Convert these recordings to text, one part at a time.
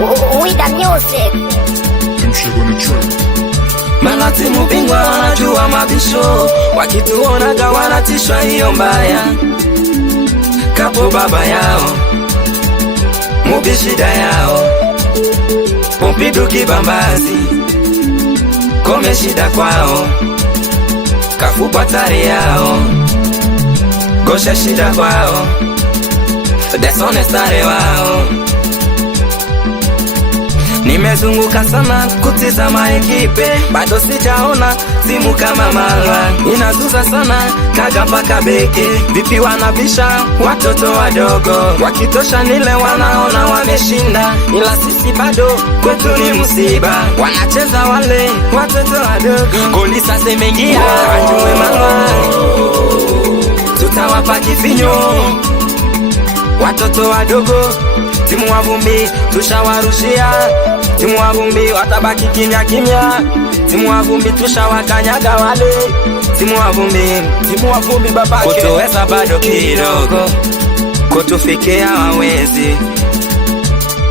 with the music. Mala timu bingwa wanajua mabisho, wakituonaga wanatishwa hiyo mbaya. Kapo baba yao, Mubi shida yao, Pompidu kibambazi, Kome shida kwao, Kafu batari yao, Gosha shida kwao, Desonestare wao. Nimezunguka sana kutizama ekipe, bado sijaona timu kama Mala. Inazuza sana Kaga mpaka Beke, vipi wanabisha watoto wadogo, wakitosha nile wanaona wameshinda, ila sisi bado kwetu ni msiba. Wanacheza wale watoto wadogo, goli sasa imeingia, ajue Mala tutawapa kifinyo. Watoto wadogo timu wa vumbi tushawarushia, timu wa vumbi watabaki kimya kimya, timu wa vumbi tushawakanyaga wale, timu wa vumbi babake. Kutuweza bado kidogo, kutufikia hawawezi,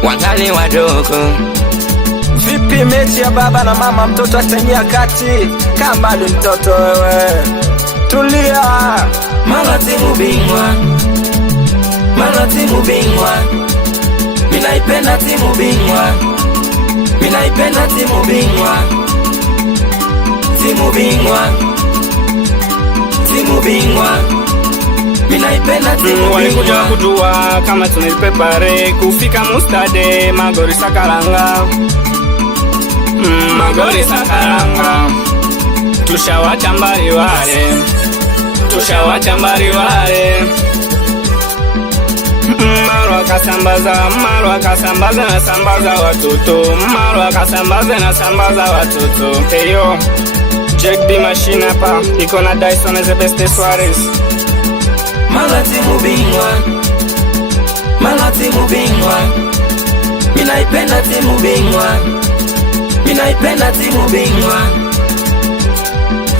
wangali wadogo. Vipi mechi ya baba na mama, mtoto ataingia kati? Kama ni mtoto wewe, tulia. Mala timu bingwa, Mala timu bingwa, minaipenda timu bingwa, minaipenda timu bingwa, timu bingwa, timu bingwa, minaipenda timu bingwa. Walikuja kujua kama tunaipepare kufika mustade Magori Sakaranga, Magori Sakaranga. Tushawachambari wale, tushawachambari wale. Maro akasambaza na sambaza watoto, Maro akasambaza na sambaza watoto. Heyo Jack D machine hapa, iko na Dyson as the best Suarez. Mala timu bingwa, Mala timu bingwa, minaipenda timu bingwa, minaipenda timu bingwa,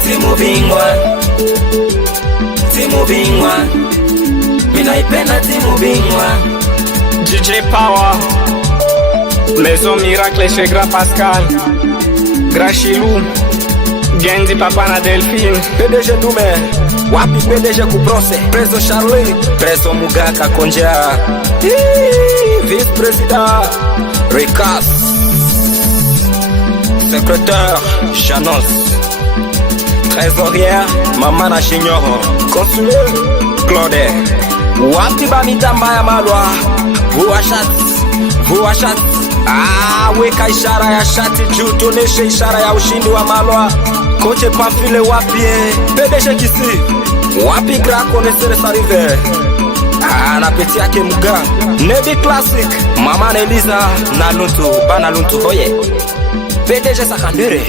timu bingwa, timu bingwa, minaipenda timu bingwa. DJ Power, Maison Miracle chez Grand Pascal, Grand Chilou, Genzi Papa na Delphine. PDG Ndume, wapi PDG Kuprose, Prezo Charlie, Prezo Mugaka Konja, Vice President Rikas, Secrétaire Janos, Trésorière Mamana Chignoro, Consulier Claude. Wapi Bamita Mbaya Malwa, vua shati, weka ishara ya shati juu, tuoneshe ishara ya ushindi wa Malwa. Koche Pamphile wapi, PDG Kisi, wapi Grako Nesere Sarive, na peti yake Mga, Nebi Classic, Mama Eliza na Luntu, Bana Luntu hoye, PDG Sakandere.